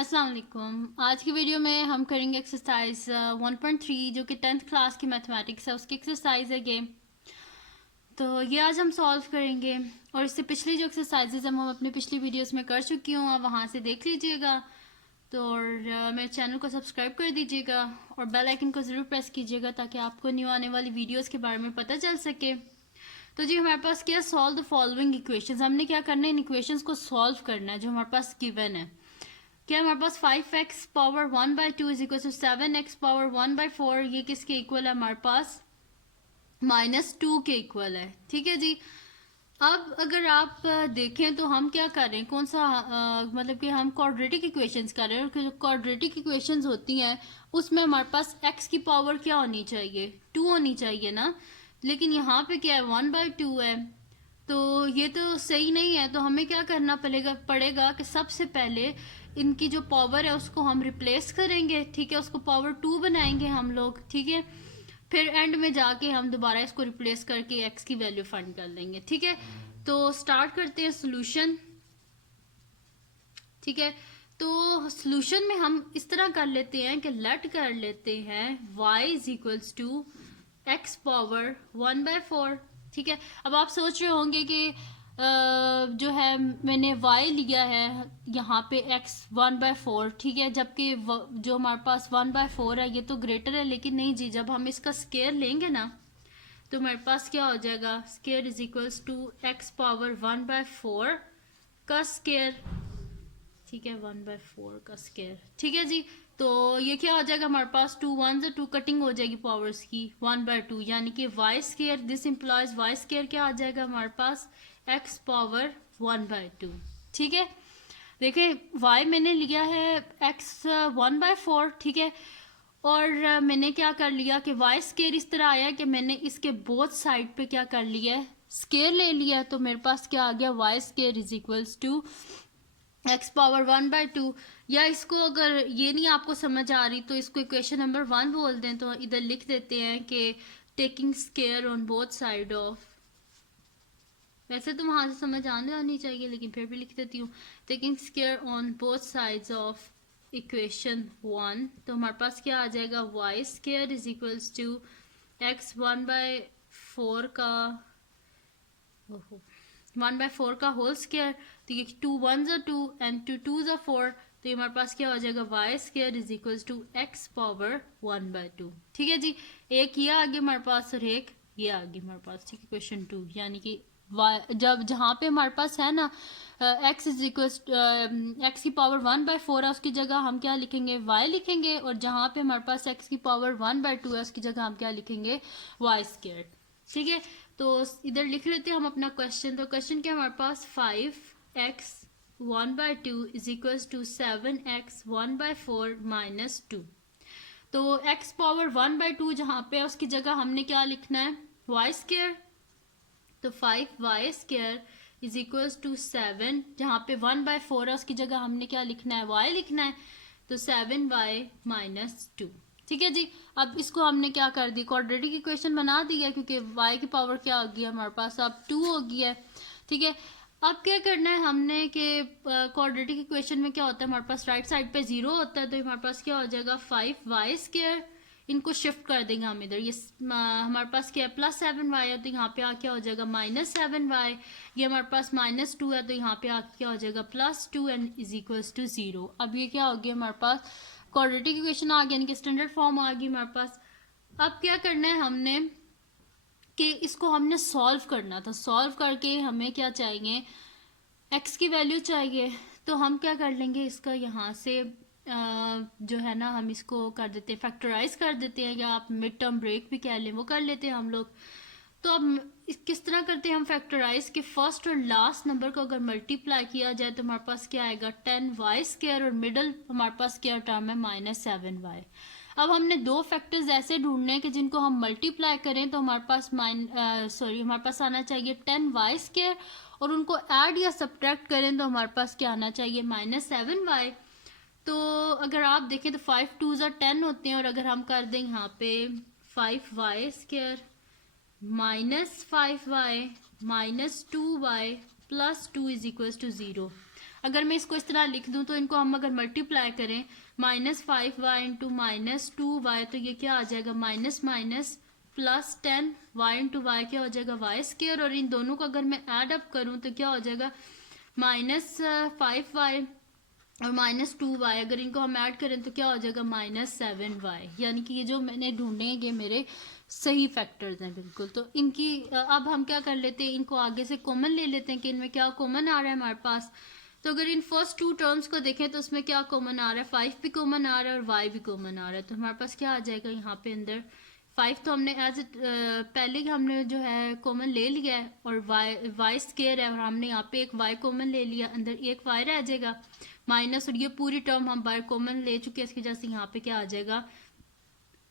अस्सलाम वालेकुम। आज की वीडियो में हम करेंगे एक्सरसाइज 1.3 जो कि 10th क्लास की मैथमेटिक्स है, उसकी एक्सरसाइज है ये। तो ये आज हम सॉल्व करेंगे और इससे पिछली जो एक्सरसाइजेज हम अपनी पिछली वीडियोस में कर चुकी हूँ, आप वहाँ से देख लीजिएगा। तो और मेरे चैनल को सब्सक्राइब कर दीजिएगा और बेल आइकन को ज़रूर प्रेस कीजिएगा ताकि आपको न्यू आने वाली वीडियोस के बारे में पता चल सके। तो जी हमारे पास क्या, सॉल्व द फॉलोइंग इक्वेशंस। हमने क्या करना है, इन इक्वेशंस को सॉल्व करना है जो हमारे पास गिवन है। क्या हमारे पास 5x power 1/2 is equal to 7x power 1/4, ये किसके इक्वल है, हमारे पास -2 के इक्वल है। ठीक है जी। अब अगर आप देखें तो हम क्या कर रहे हैं, कौन सा मतलब कि हम क्वाड्रेटिक इक्वेशंस कर रहे हैं, और जो क्वाड्रेटिक इक्वेशंस होती हैं उसमें हमारे पास x की पावर क्या होनी चाहिए, 2 होनी चाहिए ना। लेकिन यहाँ पे क्या है, 1/2 है, तो ये तो सही नहीं है। तो हमें क्या करना पड़ेगा कि सबसे पहले इनकी जो पावर है उसको हम रिप्लेस करेंगे। ठीक है, उसको पावर 2 बनाएंगे हम लोग। ठीक है, फिर एंड में जाके हम दोबारा इसको रिप्लेस करके एक्स की वैल्यू फाइंड कर लेंगे। ठीक है, तो स्टार्ट करते हैं सोल्यूशन। ठीक है, तो सोल्यूशन में हम इस तरह कर लेते हैं कि लेट कर लेते हैं y is equals to x power 1/4। ठीक है, अब आप सोच रहे होंगे कि जो है मैंने y लिया है यहाँ पे x 1/4। ठीक है, जबकि जो हमारे पास 1/4 है ये तो ग्रेटर है, लेकिन नहीं जी, जब हम इसका स्केयर लेंगे ना तो हमारे पास क्या हो जाएगा, square is equals to x power 1/4 का स्केयर। ठीक है, 1/4 का स्केयर। ठीक है जी, तो ये क्या हो जाएगा हमारे पास, 2 1 से 2 कटिंग हो जाएगी पावर्स की, 1/2 यानी कि y square, this implies y square क्या आ जाएगा हमारे पास, एक्स पावर 1/2। ठीक है, देखिए y मैंने लिया है x 1/4। ठीक है, और मैंने क्या कर लिया कि वाई स्केयर इस तरह आया कि मैंने इसके बोथ साइड पे क्या कर लिया है, स्केयर ले लिया। तो मेरे पास क्या आ गया, y square is equals to x power 1/2। या इसको अगर ये नहीं आपको समझ आ रही तो इसको इक्वेशन नंबर 1 बोल दें। तो इधर लिख देते हैं कि taking square on both side of, वैसे तो वहां से समझ आनी चाहिए लेकिन फिर भी लिख देती हूँ, taking square on both sides of equation 1। तो हमारे पास क्या आ जाएगा, y square is equals to x 1/4 का 1/4 का होल स्केयर। तो ये 2 1s are 2 and 2 2s are 4। तो ये हमारे पास क्या हो जाएगा, y square is equals to x power 1/2। ठीक है जी, एक ये आ गया हमारे पास और एक ये आ गया हमारे पास। ठीक है, क्वेश्चन 2 यानी कि जब जहाँ पे हमारे पास है ना x इज इक्वल्स एक्स की पावर 1/4 है उसकी जगह हम क्या लिखेंगे, y लिखेंगे, और जहाँ पे हमारे पास x की पावर 1/2 है उसकी जगह हम क्या लिखेंगे, वाई स्केयर। ठीक है, तो इधर लिख लेते हैं हम अपना क्वेश्चन। तो क्वेश्चन क्या हमारे पास, 5x 1/2 is equals to 7x 1/4 -2। तो x पावर 1/2 जहाँ पे है उसकी जगह हमने क्या लिखना है, वाई स्केयर। तो 5y square is equals to 7, जहाँ पे 1/4 है उसकी जगह हमने क्या लिखना है, y लिखना है। तो 7y -2। ठीक है जी, अब इसको हमने क्या कर दी, क्वाड्रेटिक इक्वेशन बना दी है क्योंकि y की पावर क्या हो गई हमारे पास, अब 2 हो गई है। ठीक है, अब क्या करना है हमने कि क्वाड्रेटिक इक्वेशन में क्या होता है, हमारे पास राइट साइड पे 0 होता है। तो हमारे पास क्या हो जाएगा, 5y स्केयर, इनको शिफ्ट कर देंगे हम इधर। ये हमारे पास क्या है, +7y है, तो यहाँ पे आ क्या हो जाएगा, -7y। ये हमारे पास -2 है, तो यहाँ पे आ क्या हो जाएगा, +2 एंड इज इक्वल्स टू 0। अब ये क्या हो गया हमारे पास, क्वाड्रेटिक इक्वेशन आ गया, यानी कि स्टैंडर्ड फॉर्म आ गई हमारे पास। अब क्या करना है हमने कि इसको हमने सॉल्व करना था। सॉल्व करके हमें क्या चाहिए, एक्स की वैल्यू चाहिए। तो हम क्या कर लेंगे, इसका यहाँ से जो है ना हम इसको कर देते हैं, फैक्टराइज कर देते हैं, या आप मिड टर्म ब्रेक भी कह लें, वो कर लेते हैं हम लोग। तो अब किस तरह करते हैं हम फैक्टराइज के, फर्स्ट और लास्ट नंबर को अगर मल्टीप्लाई किया जाए तो हमारे पास क्या आएगा, 10y स्केयर, और मिडल हमारे पास क्या टर्म है, -7y। अब हमने दो फैक्टर्स ऐसे ढूंढने हैं कि जिनको हम मल्टीप्लाई करें तो हमारे पास हमारे पास आना चाहिए 10y स्केयर, और उनको ऐड या सब्ट्रैक्ट करें तो हमारे पास क्या आना चाहिए, -7y। तो अगर आप देखें तो 5 2s are 10 होते हैं, और अगर हम कर दें यहाँ पे 5y square -5y -2y +2 is equal to 0। अगर मैं इसको इस तरह लिख दूं तो इनको हम अगर मल्टीप्लाई करें -5y इंटू -2y, तो ये क्या आ जाएगा minus minus +10y into Y क्या हो जाएगा y², और इन दोनों को अगर मैं ऐड अप करूं तो क्या हो जाएगा -5y और -2y, अगर इनको हम ऐड करें तो क्या हो जाएगा -7y। यानी कि ये जो मैंने ढूंढे हैं ये मेरे सही फैक्टर्स हैं बिल्कुल। तो इनकी अब हम क्या कर लेते हैं, इनको आगे से कॉमन ले लेते हैं कि इनमें क्या कॉमन आ रहा है हमारे पास। तो अगर इन फर्स्ट टू टर्म्स को देखें तो उसमें क्या कॉमन आ रहा है, 5 भी कॉमन आ रहा है और y भी कॉमन आ रहा है। तो हमारे पास क्या आ जाएगा यहाँ पे अंदर 5 तो हमने पहले हमने जो है कॉमन ले लिया है, और y² है और हमने यहाँ पे एक y कॉमन ले लिया, अंदर एक y रह जाएगा माइनस, और ये पूरी टर्म हम बाय कॉमन ले चुके हैं, इसकी वजह से यहाँ पे क्या आ जाएगा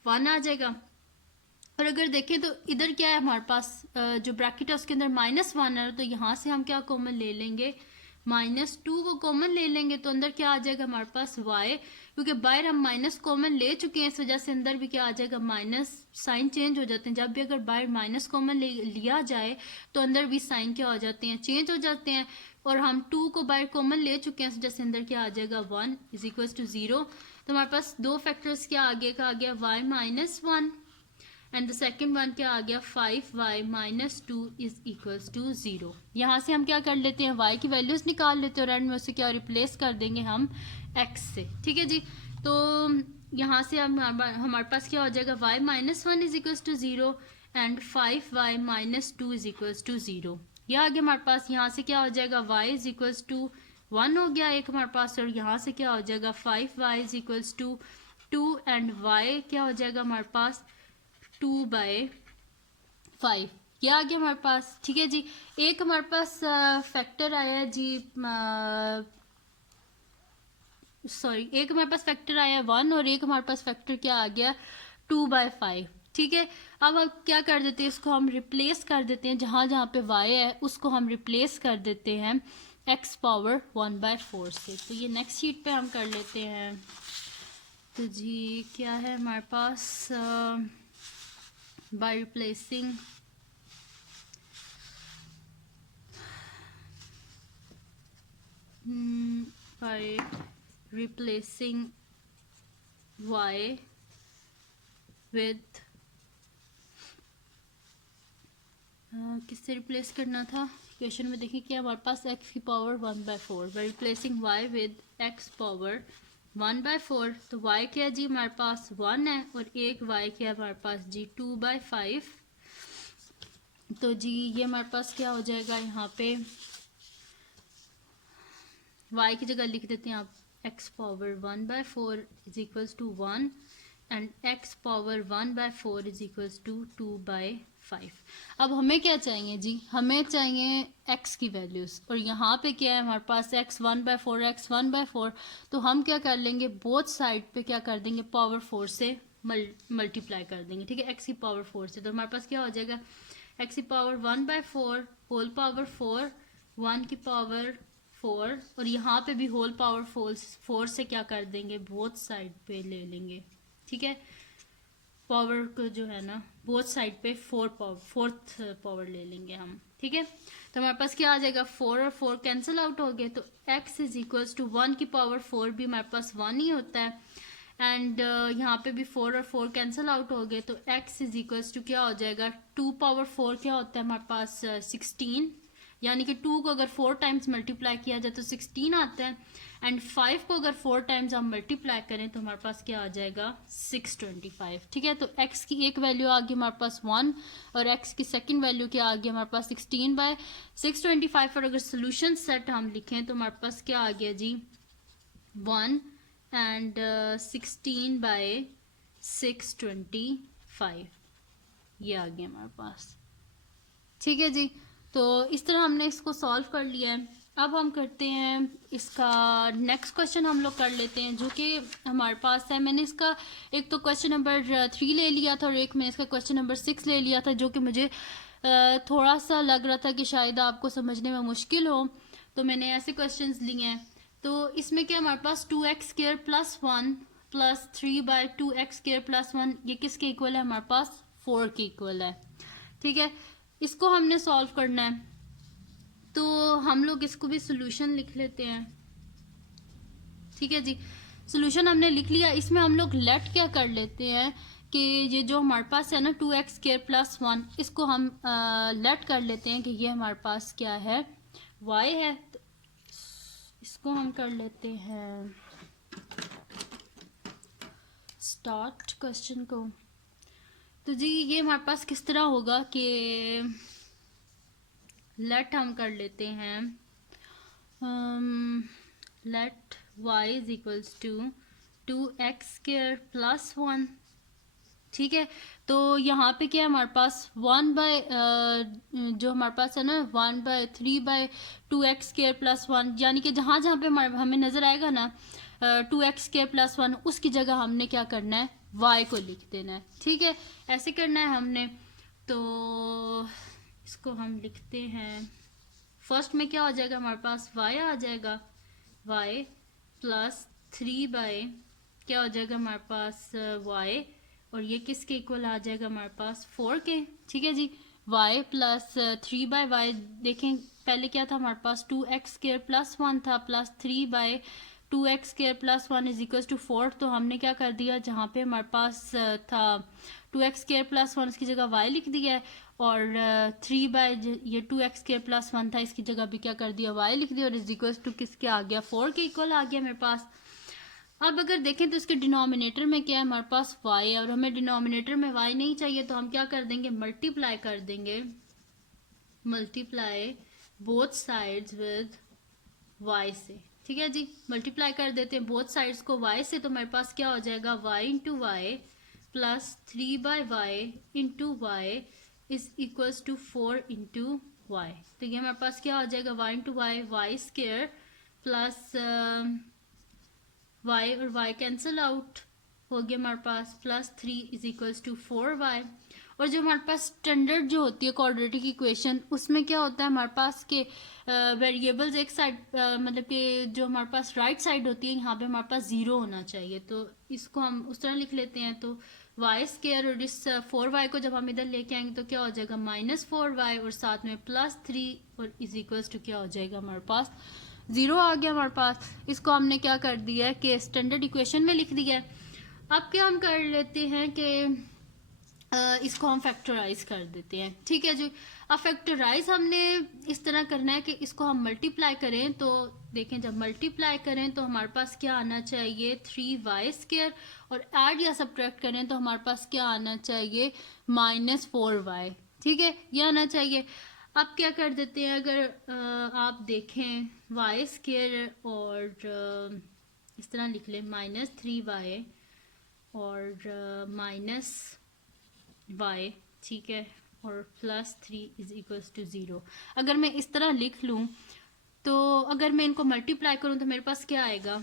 1 आ जाएगा। और अगर देखें तो इधर क्या है हमारे पास जो ब्रैकेट है उसके अंदर -1 है, तो यहाँ से हम क्या कॉमन ले लेंगे -2 को कॉमन ले लेंगे, तो अंदर क्या आ जाएगा हमारे पास y, क्योंकि बाहर हम माइनस कॉमन ले चुके हैं इस वजह से अंदर भी क्या आ जाएगा माइनस, साइन चेंज हो जाते हैं। जब भी अगर बाहर माइनस कॉमन लिया जाए तो अंदर भी साइन क्या हो जाते हैं, चेंज हो जाते हैं। और हम 2 को बाहर कॉमन ले चुके हैं इस वजह से अंदर क्या आ जाएगा 1 = 0। तो हमारे पास दो फैक्टर्स क्या आगे का आ गया y -1 and the second one क्या आ गया 5y -2 = 0। यहाँ से हम क्या कर लेते हैं y की वैल्यूज निकाल लेते हैं और एंड में उसे क्या रिप्लेस कर देंगे हम x से। ठीक है जी, तो यहाँ से हम हमारे पास क्या हो जाएगा y -1 = 0 एंड 5y -2 = 0। यह आगे हमारे पास यहाँ से क्या हो जाएगा y = 1 हो गया एक हमारे पास, और यहाँ से क्या हो जाएगा 5y = 2 एंड y क्या हो जाएगा हमारे पास 2/5। ये आ गया हमारे पास। ठीक है जी, एक हमारे पास फैक्टर आया है जी, सॉरी एक हमारे पास फैक्टर आया है 1 और एक हमारे पास फैक्टर क्या आ गया 2/5। ठीक है, अब हम क्या कर देते हैं, इसको हम रिप्लेस कर देते हैं, जहाँ जहाँ पे y है उसको हम रिप्लेस कर देते हैं x⁴ 1/4 से। तो ये नेक्स्ट शीट पे हम कर लेते हैं। तो जी क्या है हमारे पास by replacing y with किससे रिप्लेस करना था क्वेश्चन में, देखिए क्या हमारे पास x⁴ 1/4 by replacing y with x⁴ 1/4। तो y क्या जी हमारे पास 1 है और एक y क्या हमारे पास जी 2/5। तो जी ये हमारे पास क्या हो जाएगा, यहाँ पे y की जगह लिख देते हैं आप x⁴ 1/4 = 1 एंड x⁴ 1/4 = 2/5। अब हमें क्या चाहिए जी, हमें चाहिए x की वैल्यूज, और यहाँ पे क्या है हमारे पास x 1/4 x 1/4। तो हम क्या कर लेंगे बोथ साइड पे क्या कर देंगे पावर 4 से मल्टीप्लाई कर देंगे। ठीक है, x की पावर 4 से, तो हमारे पास क्या हो जाएगा x की पावर 1/4 होल पावर 4 1 की पावर 4, और यहाँ पे भी होल पावर 4 से क्या कर देंगे बोथ साइड पे ले लेंगे। ठीक है, पावर को जो है ना बोथ साइड पे 4th पावर ले लेंगे हम। ठीक है, तो हमारे पास क्या आ जाएगा 4 और 4 कैंसिल आउट हो गए, तो x = 1 की पावर 4 भी हमारे पास 1 ही होता है, एंड यहाँ पे भी 4 और 4 कैंसिल आउट हो गए, तो x = क्या हो जाएगा 2/4 क्या होता है हमारे पास 16, यानी कि 2 को अगर 4 टाइम्स मल्टीप्लाई किया जाए तो 16 आता है, एंड 5 को अगर 4 टाइम्स हम मल्टीप्लाई करें तो हमारे पास क्या आ जाएगा 625। ठीक है, तो x की एक वैल्यू आ गई हमारे पास 1 और x की सेकंड वैल्यू क्या आ गई हमारे पास 16/625। और अगर सोल्यूशन सेट हम लिखें तो हमारे पास क्या आ गया जी 1 एंड 16/625 ये आ गया हमारे पास। ठीक है जी, तो इस तरह हमने इसको सॉल्व कर लिया है। अब हम करते हैं इसका नेक्स्ट क्वेश्चन हम लोग कर लेते हैं, जो कि हमारे पास है। मैंने इसका एक तो क्वेश्चन नंबर 3 ले लिया था और एक मैंने इसका क्वेश्चन नंबर 6 ले लिया था, जो कि मुझे थोड़ा सा लग रहा था कि शायद आपको समझने में मुश्किल हो, तो मैंने ऐसे क्वेश्चंस लिए हैं। तो इसमें क्या हमारे पास 2x² + 1 + 3/2x² + 1 ये किसके इक्वल है हमारे पास 4 के इक्वल है। ठीक है, इसको हमने सॉल्व करना है, तो हम लोग इसको भी सोल्यूशन लिख लेते हैं। ठीक है जी, सोल्यूशन हमने लिख लिया। इसमें हम लोग लेट क्या कर लेते हैं कि ये जो हमारे पास है ना 2x² प्लस 1, इसको हम लेट कर लेते हैं कि ये हमारे पास क्या है, y है। तो इसको हम कर लेते हैं स्टार्ट क्वेश्चन को। तो जी ये हमारे पास किस तरह होगा कि लेट हम कर लेते हैं let y is equals to 2x² plus 1। ठीक है, तो यहाँ पे क्या है हमारे पास 1 बाय जो हमारे पास है ना 1/3/2x² प्लस 1, यानी कि जहाँ जहाँ पे हमें नज़र आएगा ना 2x² प्लस 1, उसकी जगह हमने क्या करना है, y को लिख देना है। ठीक है, ऐसे करना है हमने। तो इसको हम लिखते हैं, फर्स्ट में क्या हो जाएगा हमारे पास y आ जाएगा, y प्लस 3 क्या हो जाएगा हमारे पास y, और ये किसके इक्वल आ जाएगा हमारे पास 4 के। ठीक है जी, y प्लस 3/y, देखें पहले क्या था हमारे पास 2x² प्लस 1 था, plus 3/2x² plus 1 is equal to 4। तो हमने क्या कर दिया, जहाँ पे हमारे पास था 2x² प्लस 1 इसकी जगह y लिख दिया है, और 3 2 x² प्लस 1 था, इसकी जगह भी क्या कर दिया, y लिख दिया, और इज इक्वल टू किसके आ गया, 4 के इक्वल आ गया मेरे पास। अब अगर देखें तो इसके डिनोमिनेटर में क्या है हमारे पास y है, और हमें डिनोमिनेटर में y नहीं चाहिए, तो हम क्या कर देंगे, मल्टीप्लाई कर देंगे, multiply both sides with y से। ठीक है जी, मल्टीप्लाई कर देते हैं बोथ साइड्स को y से, तो मेरे पास क्या हो जाएगा y into y plus 3/y into y is equals to 4 into y. तो ये हमारे पास क्या हो जाएगा, y into y, y² plus y और y कैंसिल आउट हो गया हमारे पास, plus 3 is equals to 4y। और जो हमारे पास स्टैंडर्ड जो होती है क्वाड्रेटिक इक्वेशन, उसमें क्या होता है हमारे पास के वेरिएबल्स एक साइड मतलब कि जो हमारे पास राइट साइड होती है, यहाँ पे हमारे पास 0 होना चाहिए, तो इसको हम उस तरह लिख लेते हैं। तो y² और इस 4y को जब हम इधर लेके आएंगे तो क्या हो जाएगा, -4y और साथ में +3 और इज इक्वल्स टू क्या हो जाएगा हमारे पास 0 आ गया हमारे पास। इसको हमने क्या कर दिया है कि स्टैंडर्ड इक्वेशन में लिख दिया है। अब क्या हम कर लेते हैं कि इसको हम फैक्टराइज कर देते हैं। ठीक है जी, अब फैक्टराइज हमने इस तरह करना है कि इसको हम मल्टीप्लाई करें, तो देखें जब मल्टीप्लाई करें तो हमारे पास क्या आना चाहिए, 3y², और ऐड या सब्ट्रैक्ट करें तो हमारे पास क्या आना चाहिए, -4y। ठीक है, ये आना चाहिए। अब क्या कर देते हैं, अगर आप देखें y² और इस तरह लिख लें -3y और माइनस y, ठीक है, और +3 इज इक्वल्स टू 0। अगर मैं इस तरह लिख लूँ तो अगर मैं इनको मल्टीप्लाई करूँ तो मेरे पास क्या आएगा,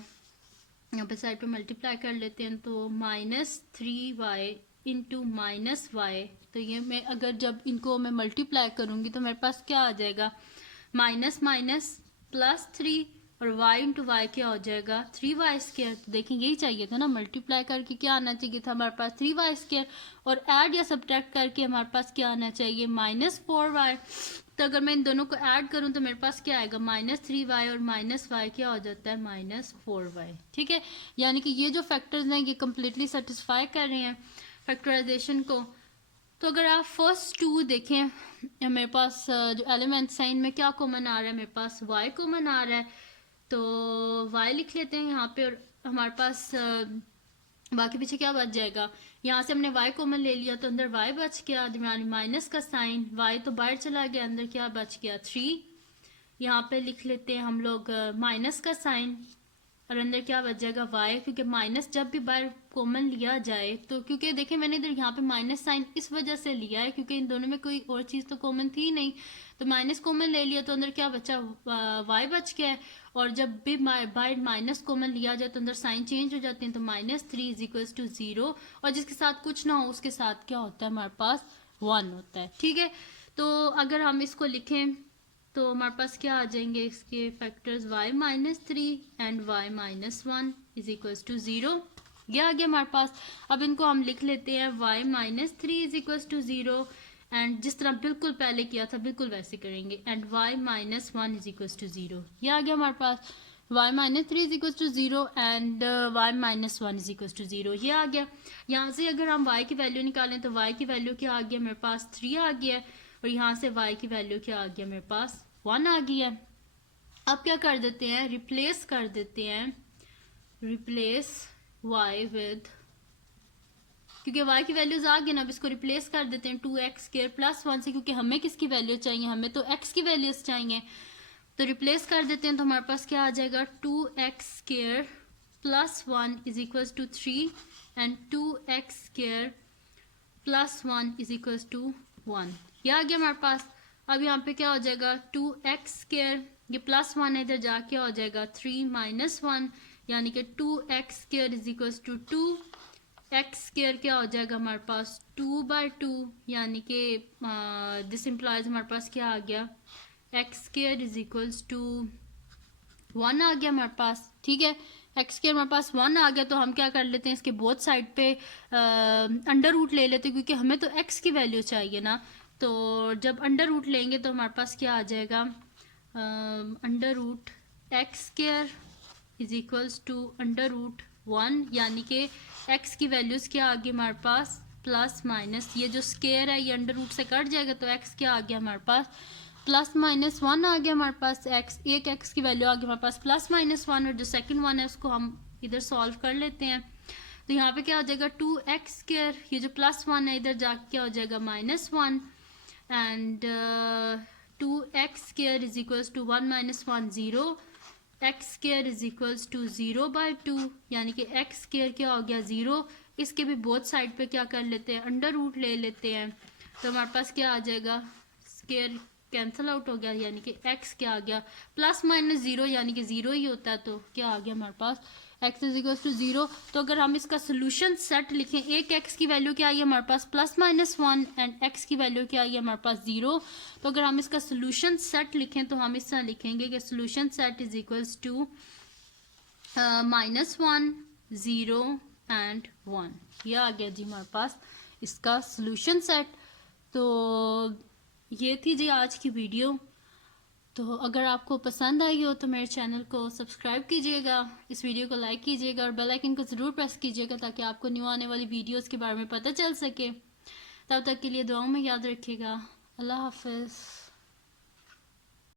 यहाँ पे साइड पे मल्टीप्लाई कर लेते हैं, तो -3y इंटू -y, तो ये मैं अगर जब इनको मैं मल्टीप्लाई करूँगी तो मेरे पास क्या आ जाएगा, माइनस माइनस +3, और y इंटू वाई क्या हो जाएगा, 3y²। तो देखें यही चाहिए था ना, मल्टीप्लाई करके क्या आना चाहिए था हमारे पास 3y², और ऐड या सब्ट्रैक्ट करके हमारे पास क्या आना चाहिए, -4y। तो अगर मैं इन दोनों को ऐड करूं तो मेरे पास क्या आएगा, -3y और -y क्या हो जाता है, -4y। ठीक है, यानी कि ये जो फैक्टर्स हैं ये कम्प्लीटली सेटिस्फाई कर रहे हैं फैक्टराइजेशन को। तो अगर आप फर्स्ट 2 देखें, मेरे पास जो एलिमेंट साइन में क्या कॉमन आ रहा है, मेरे पास y कॉमन आ रहा है, तो y लिख लेते हैं यहाँ पे, और हमारे पास बाकी पीछे क्या बच जाएगा, यहाँ से हमने y कॉमन ले लिया तो अंदर y बच गया, दरमियान माइनस का साइन, y तो बाहर चला गया, अंदर क्या बच गया 3। यहाँ पे लिख लेते हैं हम लोग माइनस का साइन, और अंदर क्या बच जाएगा y, क्योंकि माइनस जब भी बाहर कॉमन लिया जाए तो, क्योंकि देखें मैंने इधर यहाँ पे माइनस साइन इस वजह से लिया है क्योंकि इन दोनों में कोई और चीज़ तो कॉमन थी नहीं, तो माइनस कॉमन ले लिया तो अंदर क्या बचा, y बच गया है। और जब भी बाहर माइनस कॉमन लिया जाए तो अंदर साइन चेंज हो जाते हैं, तो -3 इज इक्वल्स टू 0, और जिसके साथ कुछ ना हो उसके साथ क्या होता है हमारे पास 1 होता है। ठीक है, तो अगर हम इसको लिखें तो हमारे पास क्या आ जाएंगे, इसके factors y-3 and y-1 is equals to 0, ये आ गया हमारे पास। अब इनको हम लिख लेते हैं y-3 is equals to 0, and जिस तरह बिल्कुल पहले किया था बिल्कुल वैसे करेंगे, and y-1 is equals to 0, ये आ गया हमारे पास। y minus 3 is equal to 0 and y minus 1 is equal to 0। ये आ गया। यहाँ से अगर हम y की वैल्यू निकालें तो y की वैल्यू क्या आ गया मेरे पास 3 आ गया है, और यहाँ से y की वैल्यू क्या आ गया मेरे पास 1 आ गई है। अब क्या कर देते हैं, रिप्लेस कर देते हैं, रिप्लेस y विद, क्योंकि y की वैल्यूज आ गई ना, अब इसको रिप्लेस कर देते हैं 2x स्क्वायर प्लस 1 से, क्योंकि हमें किसकी वैल्यू चाहिए, हमें तो x की वैल्यूज चाहिए। तो रिप्लेस कर देते हैं तो हमारे पास क्या आ जाएगा 2x square plus 1 is equal to 3 and 2x square plus 1 is equal to 1। ये आ गया हमारे पास। अब यहाँ पे क्या हो जाएगा 2x स्क्वायर, ये प्लस 1 इधर जाके हो जाएगा 3 माइनस 1, यानी कि 2x square is equal to 2। X square क्या हो जाएगा हमारे पास 2/2, यानी कि दिस इम्प्लाइज हमारे पास क्या आ गया x square is equals to 1 आ गया हमारे पास। ठीक है, एक्स स्क्वायर हमारे पास 1 आ गया, तो हम क्या कर लेते हैं इसके बोथ साइड पे अंडर रूट ले लेते हैं, क्योंकि हमें तो एक्स की वैल्यू चाहिए ना। तो जब अंडर रूट लेंगे तो हमारे पास क्या आ जाएगा under root x square is equals to under root 1, यानी कि एक्स की वैल्यूज़ क्या आ गई हमारे पास प्लस माइनस, ये जो स्क्वायर है ये अंडर रूट से कट जाएगा, तो एक्स क्या आ गया हमारे पास प्लस माइनस 1 आ गया हमारे पास। एक्स एक एक्स की वैल्यू आ गई हमारे पास प्लस माइनस 1, और जो सेकंड वन है उसको हम इधर सॉल्व कर लेते हैं। तो यहाँ पे क्या हो जाएगा 2x स्क्वायर, ये जो प्लस 1 है इधर जाके क्या हो जाएगा minus 1, and 2x square is equals to 1 minus 1 0, x square is equals to 0/2, यानी कि एक्स स्क्वायर क्या हो गया 0। इसके भी बोथ साइड पे क्या कर लेते हैं अंडर रूट ले लेते हैं, तो हमारे पास क्या आ जाएगा स्क्वायर कैंसिल आउट हो गया, यानी कि एक्स क्या आ गया प्लस माइनस 0, यानी कि 0 ही होता है, तो क्या आ गया हमारे पास एक्स इज इक्वल टू 0। तो अगर हम इसका सोल्यूशन सेट लिखें, एक एक्स की वैल्यू क्या आई है हमारे पास प्लस माइनस 1 एंड एक्स की वैल्यू क्या आई है हमारे पास 0। तो अगर हम इसका सोल्यूशन सेट लिखें तो हम इस तरह लिखेंगे कि solution set is equals to -1 0 and 1। यह आ गया जी हमारे पास इसका सोल्यूशन सेट। तो ये थी जी आज की वीडियो। तो अगर आपको पसंद आई हो तो मेरे चैनल को सब्सक्राइब कीजिएगा, इस वीडियो को लाइक कीजिएगा और बेल आइकन को ज़रूर प्रेस कीजिएगा, ताकि आपको न्यू आने वाली वीडियोस के बारे में पता चल सके। तब तक के लिए दुआओं में याद रखिएगा। अल्लाह हाफिज़।